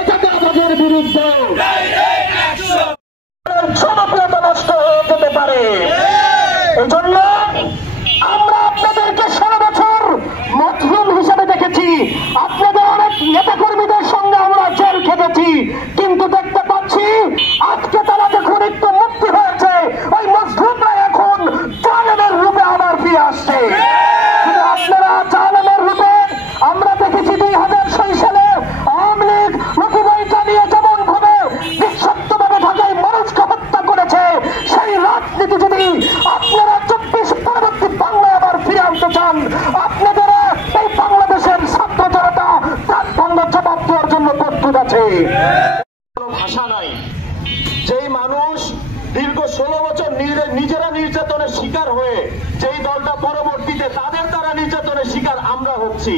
এটা কাগজের বিরুদ্ধে জনপ্রিয়তা নষ্ট হয়ে যেতে পারে। এই জন্য আমরা আপনাদেরকে 16 বছর মজলুম হিসেবে দেখেছি। আপনাদের অনেক নেতাকর্মীদের সঙ্গে আমরা জেল খেটেছি, কিন্তু দেখতে পাচ্ছি আজকে তারা যখন একটু মুক্তি হয়েছে, ওই মজলুমরা এখন জালেমের রূপে আবার ফিরে আসছে। আপনারা জালেমের রূপে আমরা দেখেছি 2006 সালে আওয়ামী লীগ মুক্তিবাহিনীটা নিয়ে যেমন ভাবে নিঃশব্দভাবে ঢাকায় মানুষকে হত্যা করেছে, সেই রাজনীতি যদি আপনারা 24 পরবর্তী বাংলায় আবার ফিরে আনতে চান, আপনাদের এই বাংলাদেশের ছাত্র জনতা তার বাংলা জবাব দেওয়ার জন্য প্রস্তুত আছে। ভাষা নাই। যেই মানুষ দীর্ঘ 16 বছর নিজেরা নির্যাতনের শিকার হয়ে যেই দলটা পরবর্তীতে তাদের দ্বারা নির্যাতনের শিকার আমরা হচ্ছি।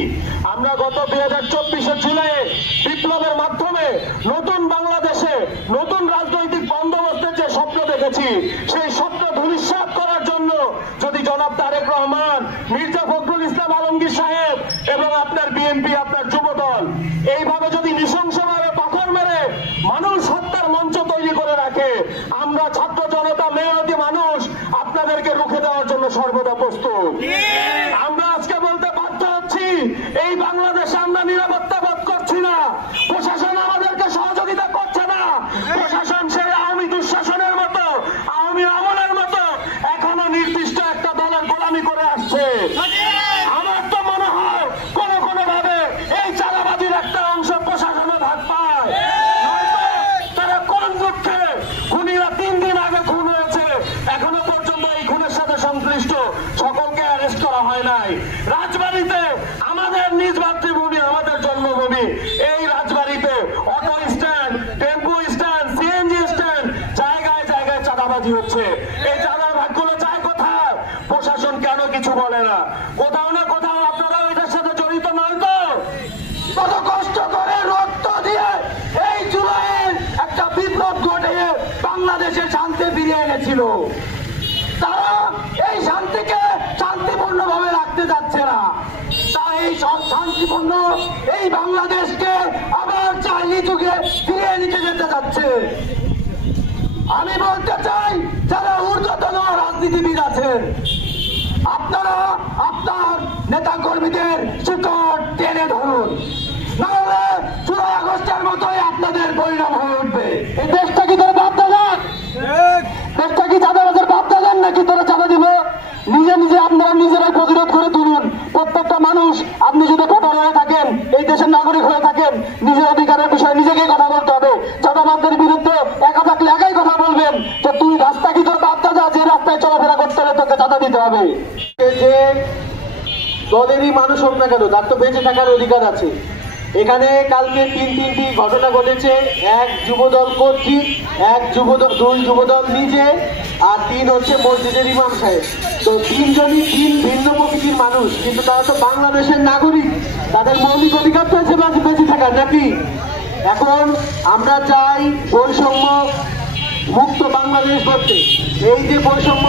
আমরা গত 2024 জুলাইয়ে বিপ্লবের মাধ্যমে নতুন বাংলাদেশে নতুন রাজনৈতিক বন্দোবস্তের যে স্বপ্ন দেখেছি, সেই স্বপ্ন ধূলিসাৎ করার জন্য যদি জনাব তারেক রহমান, মির্জা ফখরুল ইসলাম আলমগীর সাহেব এবং আপনার বিএনপি, আপনার যুবদল এইভাবে যদি নৃশংসভাবে পাথর মেরে মানুষ হত্যার মঞ্চ তৈরি করে রাখে, আমরা ছাত্র জনতা মেহনতি মানুষ আপনাদেরকে রুখে দেওয়ার জন্য সর্বদা প্রস্তুত। আমরা আজকে বলতে বাধ্য হচ্ছি, এই বাংলাদেশে আমরা নিরাপত্তা বোধ করছি না। প্রশাসন আমাদেরকে সহযোগিতা করছে না। প্রশাসন সেই আওয়ামী দুঃশাসনের মতো, আওয়ামী আমলের মতো এখনো নির্দিষ্ট একটা দলের গোলামি করে আসছে। আমার তো মনে হয় কোনো কোনো ভাবে এই চাঁদাবাজির একটা অংশ প্রশাসনে ভাগ পায়। তারা কোন দুঃখে খুনিরা 3 দিন আগে খুন হয়েছে, এখনো পর্যন্ত এই খুনের সাথে সংশ্লিষ্ট সকলকে অ্যারেস্ট করা হয় নাই। রাজবাড়ীতে আমাদের নিজ মাতৃভূমি, আমাদের জন্মভূমি, এই রাজবাড়ীতে auto stand, tempo stand, CNG stand, জায়গায় জায়গায় চাঁদাবাজি হচ্ছে। এই চাঁদার ভাগগুলো যায় কোথায়? প্রশাসন কেন কিছু বলে না? কোথাও না কোথাও আপনারা এটার সাথে জড়িত নয় তো? কত কষ্ট করে রক্ত দিয়ে এই জুলাইয়ের একটা বিপ্লব ঘটিয়ে বাংলাদেশে শান্তি ফিরিয়ে এনেছিল। তারা এই শান্তিকে শান্তিপূর্ণভাবে রাখতে যাচ্ছে না। তাই এই শান্তিপূর্ণ এই বাংলাদেশকে আবার চাইনি যুগে ফিরিয়ে নিতে যেতে যাচ্ছে। আমি বলতে চাই, যারা ঊর্ধ্বতন রাজনীতিবিদ আছেন, আপনারা আপনার নেতা কর্মীদের শিকড় টেনে ধরুন, নাহলে জুলাই আগস্টের মতোই আপনাদের পরিণাম হয়ে উঠবে। এই দেশটা কি তোরা বাপ দাদান? দেশটা কি চাঁদাবাজের বাপ দাদান নাকি তোরা চাঁদা দিব? নিজে নিজে আপনারা নিজেরাই প্রতিরোধ করে তুলুন। প্রত্যেকটা মানুষ, আপনি যদি ভোটার হয়ে থাকেন, এই দেশের নাগরিক হয়ে থাকেন, নিজের অধিকারের বিষয়ে নিজেকে কথা বলতে হবে। চাঁদাবাজদের বিরুদ্ধে একা থাকলে একাই কথা বলবেন। তো তুই রাস্তা কি তোর বাপ দাদা, যে রাস্তায় চলাফেরা করতে হলে তোকে চাঁদা দিতে হবে? যে দলেরই মানুষ হোক না কেন, তার তো বেঁচে থাকার অধিকার আছে। এখানে কালকে 3টি ঘটনা ঘটেছে। এক যুবদল কর্তৃক, দুই যুবদল নিজে, আর 3 হচ্ছে মসজিদের ইমাম সাহেব। তো 3 জনই 3 ভিন্ন প্রকৃতির মানুষ, কিন্তু তারা তো বাংলাদেশের নাগরিক। তাদের মৌলিক অধিকার তো আছে বেঁচে থাকার, নাকি? এখন আমরা চাই বৈষম্য মুক্ত বাংলাদেশ করতে। এই যে বৈষম্য